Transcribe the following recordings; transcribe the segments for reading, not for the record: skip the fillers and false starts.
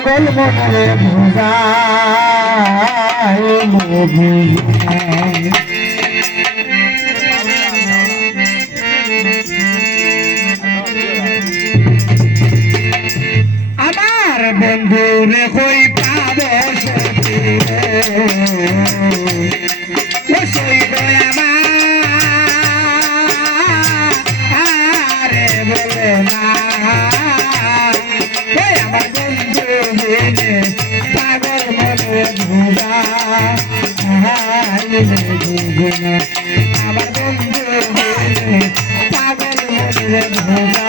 পাগল মনে ভুজাই আমার বন্ধু রে কই পাব সখী রে সইব আমারে বলে না আমার বন্ধু বিনে পাগল মনে ভুলা আমার বন্ধু বিনে পাগল মনে ভুলা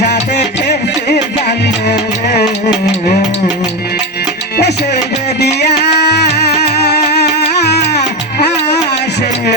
সাথে ফেরছি জানো দিয়া আসে